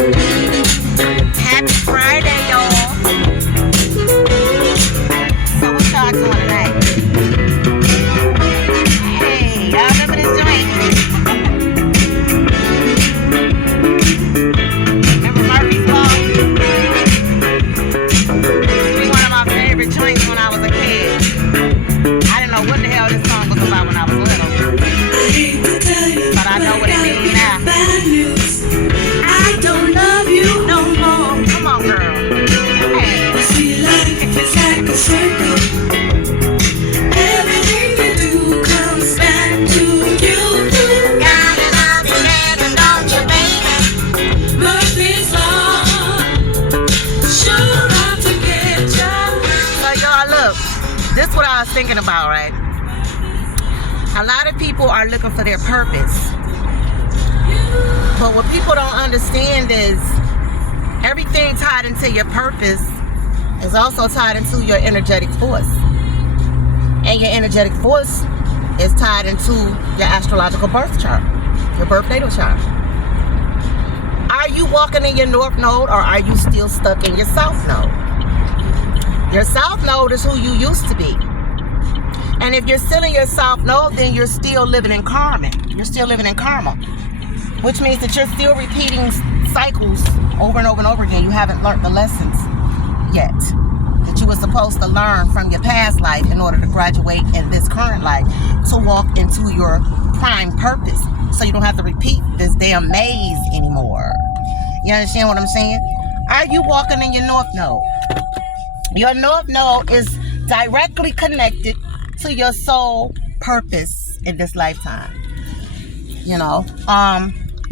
Happy Friday, y'all. So what y'all doing tonight? Hey, y'all remember this joint? Remember Murphy's Law? It was one of my favorite joints when I was a kid. I didn't know what the hell this song was about when I was little. But I know what it means now. I don't love you no more. Come on, girl. Hey. It's like a circle. Everything you do comes back to you. Gotta love you better, don't you, baby? Murphy's Law. Sure not to get you. So y'all, look. This is what I was thinking about, right? A lot of people are looking for their purpose. But what people don't understand is everything tied into your purpose is also tied into your energetic force. And your energetic force is tied into your astrological birth chart, your birth natal chart. Are you walking in your north node or are you still stuck in your south node? Your south node is who you used to be. And if you're still in your south node, then you're still living in karma. You're still living in karma. Which means that you're still repeating cycles over and over and over again. You haven't learned the lessons yet that you were supposed to learn from your past life in order to graduate in this current life to walk into your prime purpose. So you don't have to repeat this damn maze anymore. You understand what I'm saying? Are you walking in your north node? Your north node is directly connected to your soul purpose in this lifetime. You know,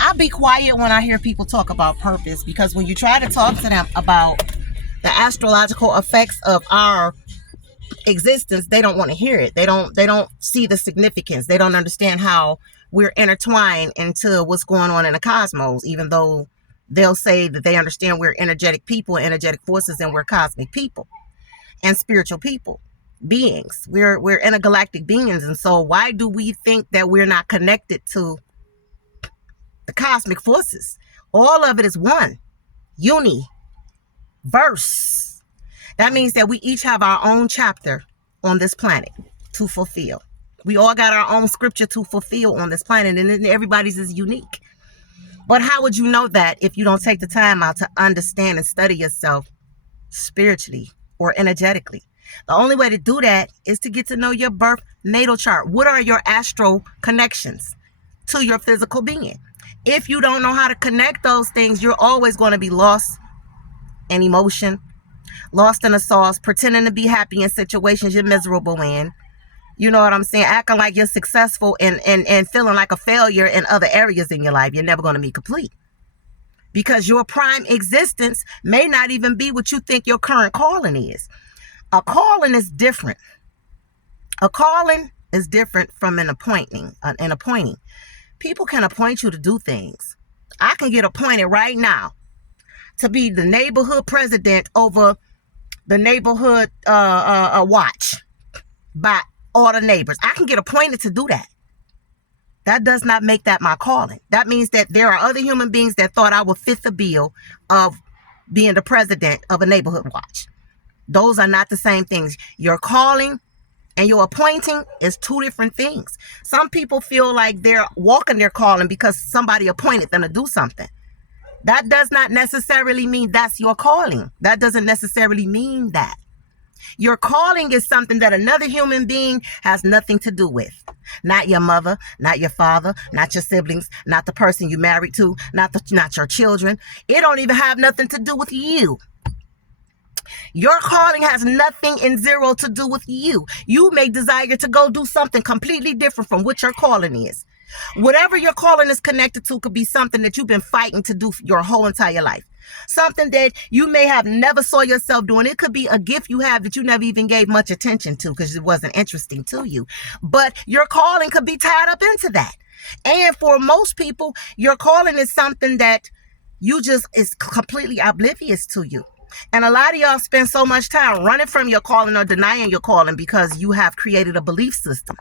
I'll be quiet when I hear people talk about purpose, because when you try to talk to them about the astrological effects of our existence, they don't want to hear it. They don't see the significance. They don't understand how we're intertwined into what's going on in the cosmos, even though they'll say that they understand we're energetic people, energetic forces, and we're cosmic people and spiritual people. Beings. We're intergalactic beings, and so why do we think that we're not connected to the cosmic forces? All of it is one universe. That means that we each have our own chapter on this planet to fulfill. We all got our own scripture to fulfill on this planet, and everybody's is unique. But how would you know that if you don't take the time out to understand and study yourself spiritually or energetically? The only way to do that is to get to know your birth natal chart. What are your astral connections to your physical being? If you don't know how to connect those things, you're always going to be lost in emotion, lost in a sauce, pretending to be happy in situations you're miserable in. You know what I'm saying? Acting like you're successful and feeling like a failure in other areas in your life. You're never going to be complete. Because your prime existence may not even be what you think your current calling is. A calling is different. A calling is different from an appointing. People can appoint you to do things. I can get appointed right now to be the neighborhood president over the neighborhood watch by all the neighbors. I can get appointed to do that. That does not make that my calling. That means that there are other human beings that thought I would fit the bill of being the president of a neighborhood watch. Those are not the same things. Your calling and your appointing is two different things. Some people feel like they're walking their calling because somebody appointed them to do something. That does not necessarily mean that's your calling. That doesn't necessarily mean that. Your calling is something that another human being has nothing to do with. Not your mother, not your father, not your siblings, not the person you married to, not your children. It don't even have nothing to do with you. Your calling has nothing and zero to do with you. You may desire to go do something completely different from what your calling is. Whatever your calling is connected to could be something that you've been fighting to do your whole entire life. Something that you may have never saw yourself doing. It could be a gift you have that you never even gave much attention to because it wasn't interesting to you. But your calling could be tied up into that. And for most people, your calling is something that you just is completely oblivious to you. And a lot of y'all spend so much time running from your calling or denying your calling because you have created a belief system.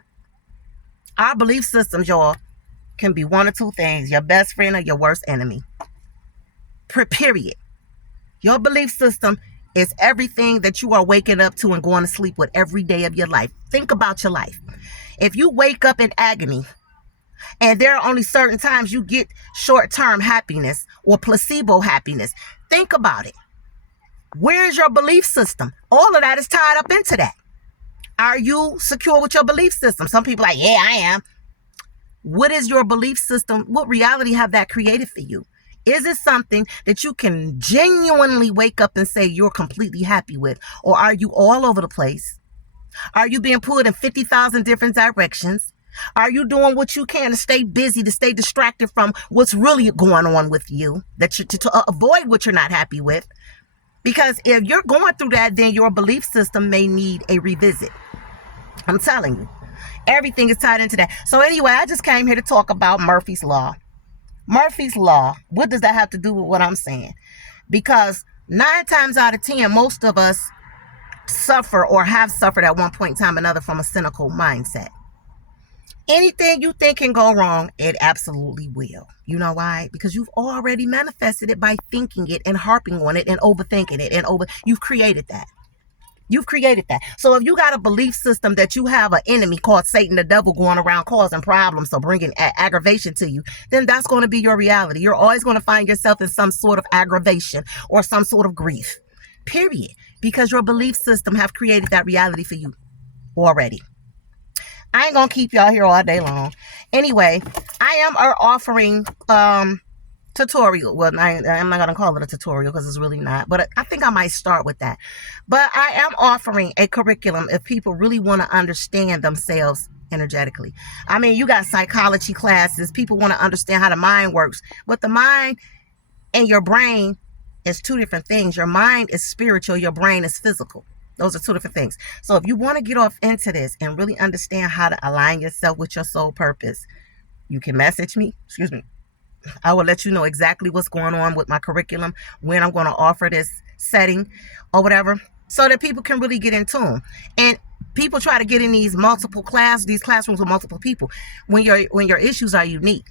Our belief systems, y'all, can be one or two things: your best friend or your worst enemy. Period. Your belief system is everything that you are waking up to and going to sleep with every day of your life. Think about your life. If you wake up in agony and there are only certain times you get short-term happiness or placebo happiness, think about it. Where's your belief system? All of that is tied up into that. Are you secure with your belief system? Some people are like, yeah, I am. What is your belief system? What reality have that created for you? Is it something that you can genuinely wake up and say you're completely happy with? Or are you all over the place? Are you being pulled in 50,000 different directions? Are you doing what you can to stay busy, to stay distracted from what's really going on with you, that you to avoid what you're not happy with? Because if you're going through that, then your belief system may need a revisit. I'm telling you, everything is tied into that. So anyway, I just came here to talk about Murphy's Law. Murphy's Law, what does that have to do with what I'm saying? Because 9 times out of 10, most of us suffer or have suffered at one point in time or another from a cynical mindset. Anything you think can go wrong, it absolutely will. You know why? Because you've already manifested it by thinking it and harping on it and overthinking it. You've created that. You've created that. So if you got a belief system that you have an enemy called Satan, the devil, going around causing problems or bringing aggravation to you, then that's going to be your reality. You're always going to find yourself in some sort of aggravation or some sort of grief. Period. Because your belief system have created that reality for you already. I ain't going to keep y'all here all day long. Anyway, I am offering tutorial. Well, I'm not going to call it a tutorial because it's really not. But I think I might start with that. But I am offering a curriculum if people really want to understand themselves energetically. I mean, you got psychology classes. People want to understand how the mind works. But the mind and your brain is 2 different things. Your mind is spiritual. Your brain is physical. Those are 2 different things. So if you want to get off into this and really understand how to align yourself with your soul purpose, you can message me. Excuse me. I will let you know exactly what's going on with my curriculum, when I'm going to offer this setting or whatever, so that people can really get in tune. And people try to get in these classrooms with multiple people when your issues are unique.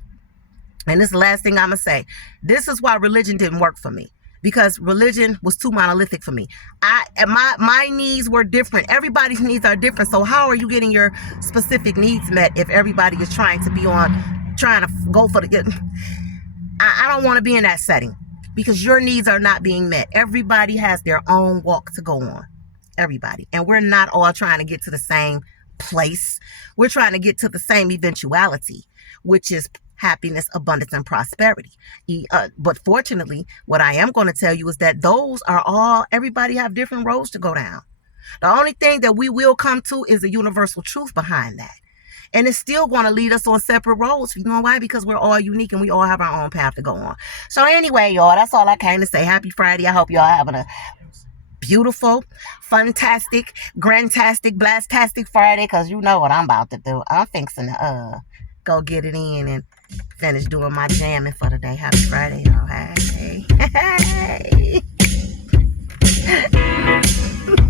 And this is the last thing I'm going to say. This is why religion didn't work for me. Because religion was too monolithic for me. My needs were different. Everybody's needs are different. So how are you getting your specific needs met if everybody is trying to go for the... I don't want to be in that setting because your needs are not being met. Everybody has their own walk to go on. Everybody. And we're not all trying to get to the same place. We're trying to get to the same eventuality, which is happiness, abundance, and prosperity. But fortunately, what I am going to tell you is that those are all, everybody have different roads to go down. The only thing that we will come to is a universal truth behind that. And it's still going to lead us on separate roads. You know why? Because we're all unique and we all have our own path to go on. So anyway, y'all, that's all I came to say. Happy Friday. I hope y'all having a beautiful, funtastic, grandtastic, blastastic Friday. Because you know what I'm about to do. I'm fixing to go get it in and finish doing my jamming for the day. Happy Friday, y'all. Hey.